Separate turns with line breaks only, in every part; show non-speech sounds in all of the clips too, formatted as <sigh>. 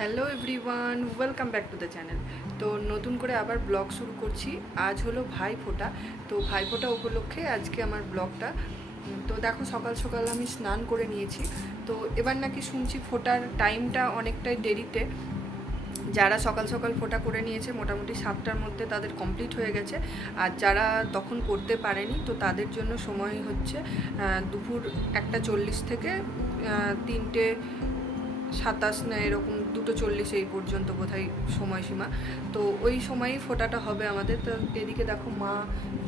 Hello everyone, welcome back to the channel. তো নতুন করে আবার ব্লগ শুরু করছি। আজ হলো ভাই ফোটা তো ভাই ফোটা উপলক্ষে আজকে আমার ব্লগটা। তো দেখো সকাল সকাল আমি স্নান করে নিয়েছি। তো এবার নাকি শুনছি ফোটার টাইমটা অনেকটাই দেরিতে। যারা সকাল সকাল ফোটা করে নিয়েছে, মোটামুটি সাতটার মধ্যে তাদের কমপ্লিট হয়ে গেছে। আর যারা তখন করতে পারেনি, তো তাদের জন্য সময় হচ্ছে দুপুর একটা চল্লিশ থেকে তিনটে সাতাশ না এরকম দুটো চল্লিশ এই পর্যন্ত বোধহয় সময়সীমা। তো ওই সময়ই ফোটাটা হবে আমাদের। তো এদিকে দেখো মা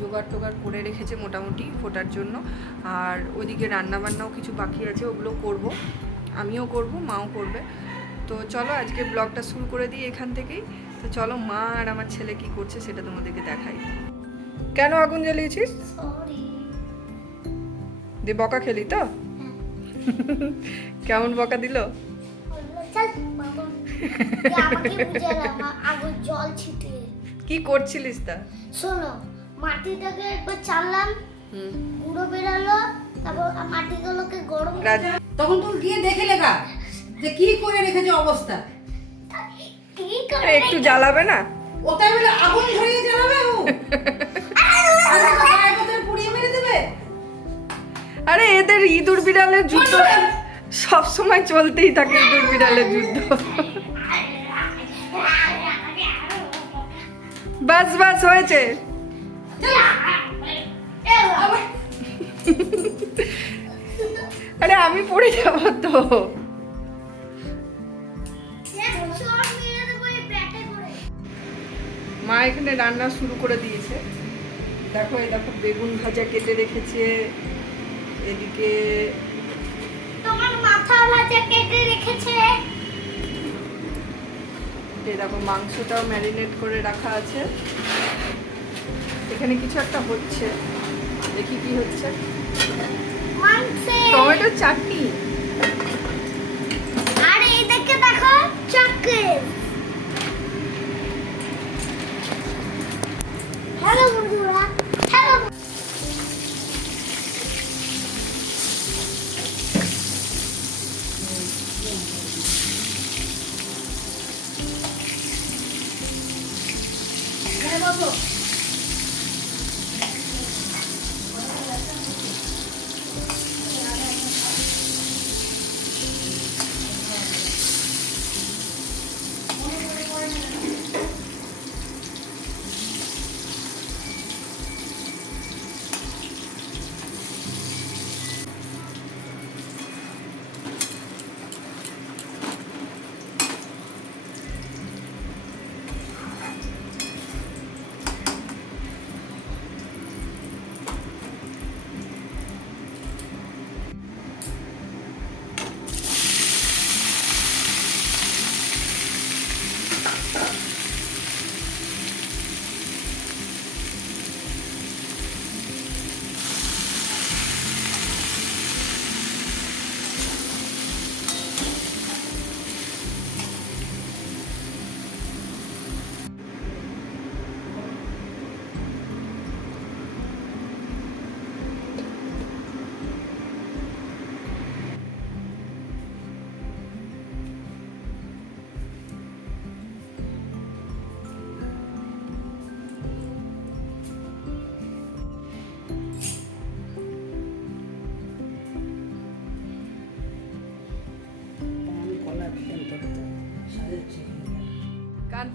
জোগাড় টোগাড় করে রেখেছে মোটামুটি ফোটার জন্য। আর ওইদিকে রান্নাবান্নাও কিছু বাকি আছে ওগুলো করব। আমিও করব মাও করবে। তো চলো আজকে ব্লগটা শুরু করে দিই এখান থেকেই। তো চলো মা আর আমার ছেলে কি করছে সেটা তোমাদেরকে দেখাই। কেন আগুন জ্বালিয়েছিস? দিয়ে বকা খেলি তো? কেমন বকা দিল? কি করছিলিস তা?
শোনো মাটিটাকে একবার চাললাম গুঁড়ো বেরালো তারপর মাটিগুলোকে গরম
তখন তুমি গিয়ে দেখে লেখা যে কি করে রেখেছে অবস্থা।
একটু জ্বালাবে না?
ওটাই বলে আগুন ধরিয়ে জ্বালাবে ও। আর ওটা গায়ে কোথায় পুড়িয়ে মেরে দেবে।
আরে এদের ইঁদুর বিড়ালের যুদ্ধ সব সময় চলতেই থাকে ইঁদুর বিড়ালের যুদ্ধ। বাস বাস, হয়েছে। আরে, আমি পড়ে যাব তো। মা এখানে রান্না শুরু করে দিয়েছে। দেখো, এই দেখো, বেগুন ভাজা কেটে রেখেছে। এদিকে
কেটে রেখেছে।
দেখো মাংসটাও ম্যারিনেট করে রাখা আছে। এখানে কিছু একটা হচ্ছে। দেখি কি হচ্ছে। টমেটো চাটনি।
আর দেখো হ্যালো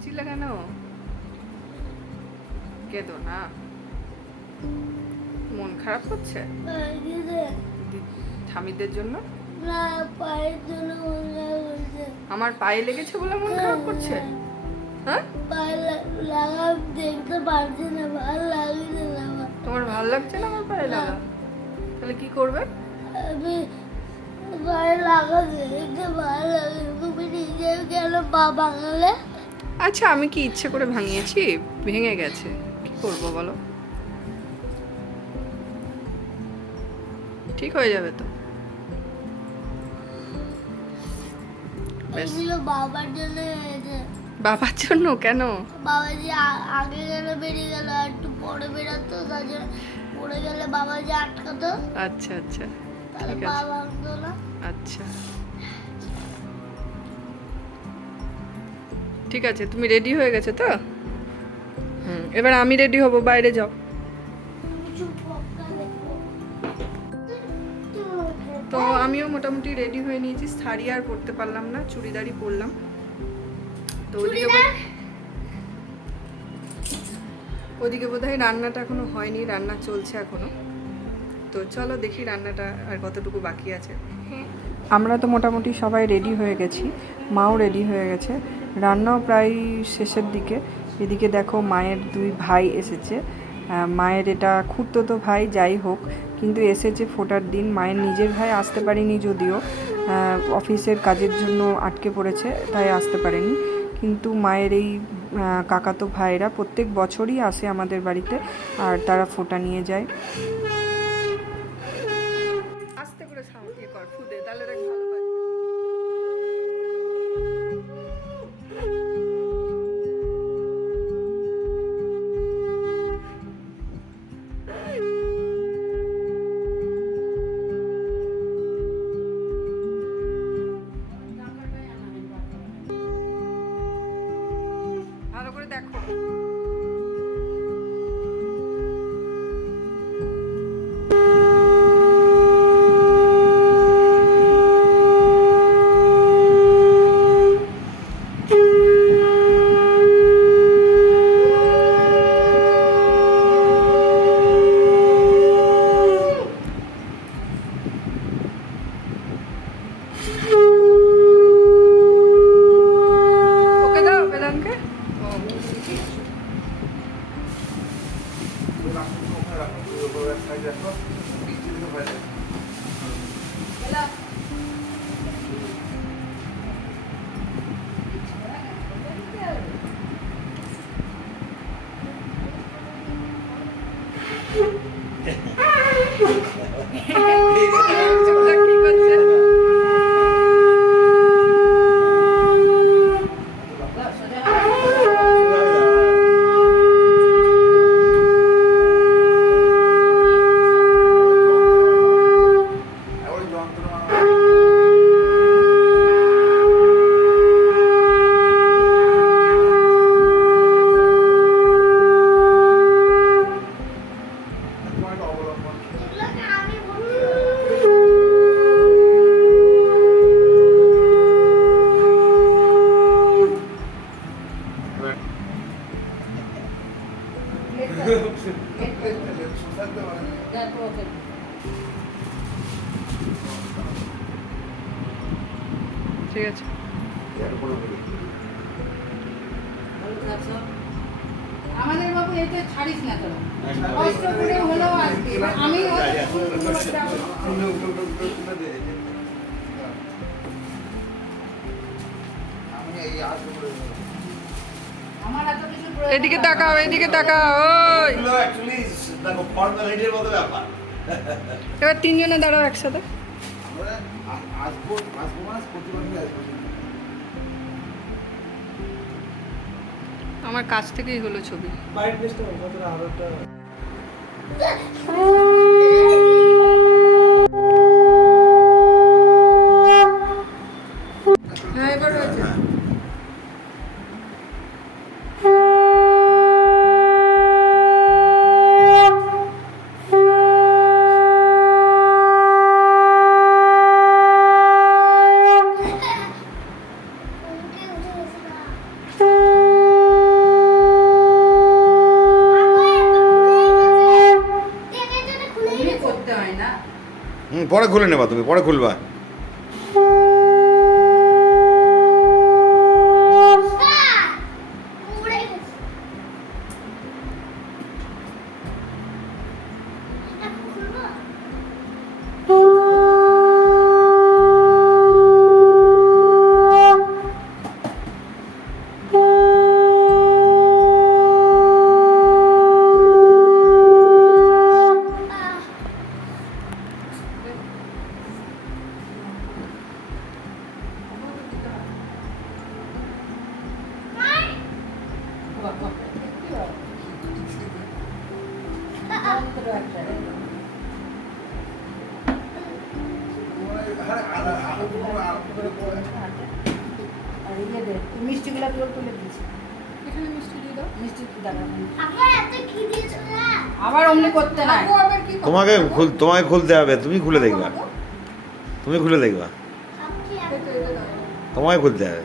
কাঁদছিলে কেন? কেঁদো না। মন খারাপ হচ্ছে দি- ঠামিদের জন্য? আমার পায়ে লেগেছে বলে মন খারাপ করছে? হ্যাঁ?
ভালো
তোমার ভালো লাগছে না আমার পায়ে লাগা? তাহলে কি করবে?
পায়ে লাগা দেখতে ভালো লাগে তুমি নিজে কেন পা ভাঙালে?
আচ্ছা আমি কি ইচ্ছে করে ভাঙিয়েছি? ভেঙে গেছে। কি করব বলো? ঠিক হয়ে যাবে তো।
বাবার জন্য
বাবার জন্য? কেন?
বাবা যে আগে গেলে বেরিয়ে গেল একটু পরে বেরোতো তার জন্য পড়ে গেলে বাবা যে আটকাতো।
আচ্ছা আচ্ছা। ঠিক আছে। আচ্ছা। ঠিক আছে তুমি রেডি হয়ে গেছো তো? হুম এবার আমি রেডি হব বাইরে যাও। তো আমিও মোটামুটি রেডি হয়ে নিয়েছি শাড়ি আর পরতে পারলাম না চুড়িদারই পরলাম। তো ওদিকে ওদিকে বোধ- বোধহয় রান্নাটা এখনও হয়নি রান্না চলছে এখনও। তো চলো দেখি রান্নাটা আর কতটুকু বাকি আছে। আমরা তো মোটামুটি সবাই রেডি হয়ে গেছি মাও রেডি হয়ে গেছে। রান্নাও প্রায় শেষের দিকে। এদিকে দেখো মায়ের দুই ভাই এসেছে। মায়ের এটা খুঁড়তো তো ভাই, যাই হোক। কিন্তু এসেছে ফোটার দিন। মায়ের নিজের ভাই আসতে পারেনি যদিও। অফিসের কাজের জন্য আটকে পড়েছে, তাই আসতে পারেনি। কিন্তু মায়ের এই কাকাতো ভাইরা প্রত্যেক বছরই আসে আমাদের বাড়িতে, আর তারা ফোটা নিয়ে যায়। Pwede.
আমাদের বাবু এটা ছাড়িস না তোরা কষ্ট করে হলো আজকে আমি
এদিকে তাকাও এদিকে তাকাও ওই। এবার তিনজনে দাঁড়াও একসাথে। আমার কাছ থেকেই হলো ছবি। <laughs>
খুলে
নেবা তুমি পরে খুলবা।
আর ইয়ে দে মিষ্টিগুলো তুলে তুলে দিয়েছি।
এখানে মিষ্টি দিয়ে দাও।
মিষ্টি
আবার এত কি দিয়েছ না?
আবার অমনি করতে নাই।
আপু আবার কি করবে?
তোমাকে খুল তোমাকে খুলতে হবে তুমি খুলে দেখবা। তুমি খুলে দেখবা। তোমায় খুলতে হবে।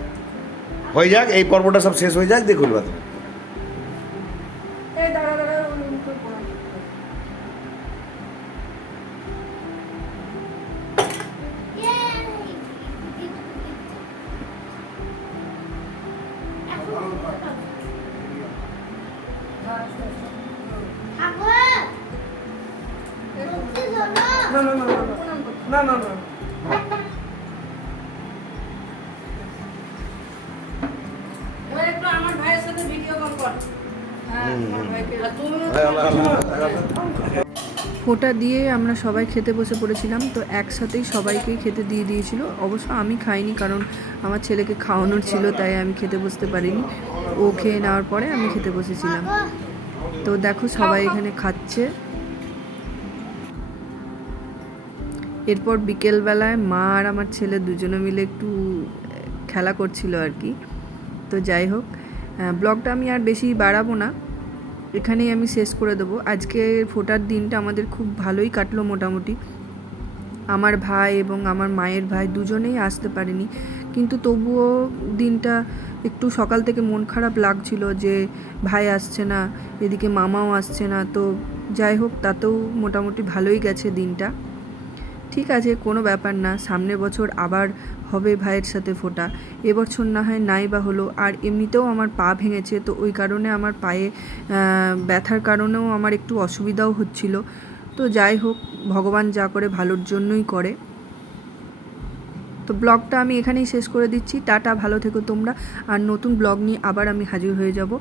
হয়ে যাক এই পর্বটা সব শেষ হয়ে যাক দিয়ে খুলবা তুমি।
সাথে ভিডিও কল কর।
হ্যাঁ ভাইকে।
আর তুমি
ফোঁটা দিয়ে আমরা সবাই খেতে বসে পড়েছিলাম তো একসাথেই সবাইকেই খেতে দিয়ে দিয়েছিল। অবশ্য আমি খাইনি কারণ আমার ছেলেকে খাওয়ানোর ছিল তাই আমি খেতে বসতে পারিনি। ও খেয়ে নেওয়ার পরে আমি খেতে বসেছিলাম। তো দেখো সবাই এখানে খাচ্ছে। এরপর বিকেলবেলায় মা আর আমার ছেলে দুজনে মিলে একটু খেলা করছিল আর কি। তো যাই হোক ব্লগটা আমি আর বেশি বাড়াবো না। এখানেই আমি শেষ করে দেবো। আজকে ফোটার দিনটা আমাদের খুব ভালোই কাটলো মোটামুটি। আমার ভাই এবং আমার মায়ের ভাই দুজনেই আসতে পারেনি। কিন্তু তবুও দিনটা একটু সকাল থেকে মন খারাপ লাগছিল যে ভাই আসছে না, এদিকে মামাও আসছে না। তো যাই হোক, তাতেও মোটামুটি ভালোই গেছে দিনটা। ঠিক আছে, কোনো ব্যাপার না। সামনের বছর আবার হবে ভাইয়ের সাথে ফোটা। এবছর না হয় নাই বা হলো। আর এমনিতেও আমার পা ভেঙেছে, তো ওই কারণে আমার পায়ে ব্যথার কারণেও আমার একটু অসুবিধাও হচ্ছিল। তো যাই হোক, ভগবান যা করে ভালোর জন্যই করে। তো ব্লগটা আমি এখানেই শেষ করে দিচ্ছি। টাটা, ভালো থেকো তোমরা। আর নতুন ব্লগ নিয়ে আবার আমি হাজির হয়ে যাব।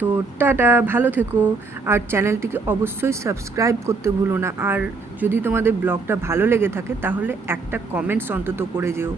তো টাটা, ভালো থেকো। আর চ্যানেলটিকে অবশ্যই সাবস্ক্রাইব করতে ভুলো না। আর যদি তোমাদের ব্লগটা ভালো লেগে থাকে, তাহলে একটা কমেন্টস অন্তত করে যেও।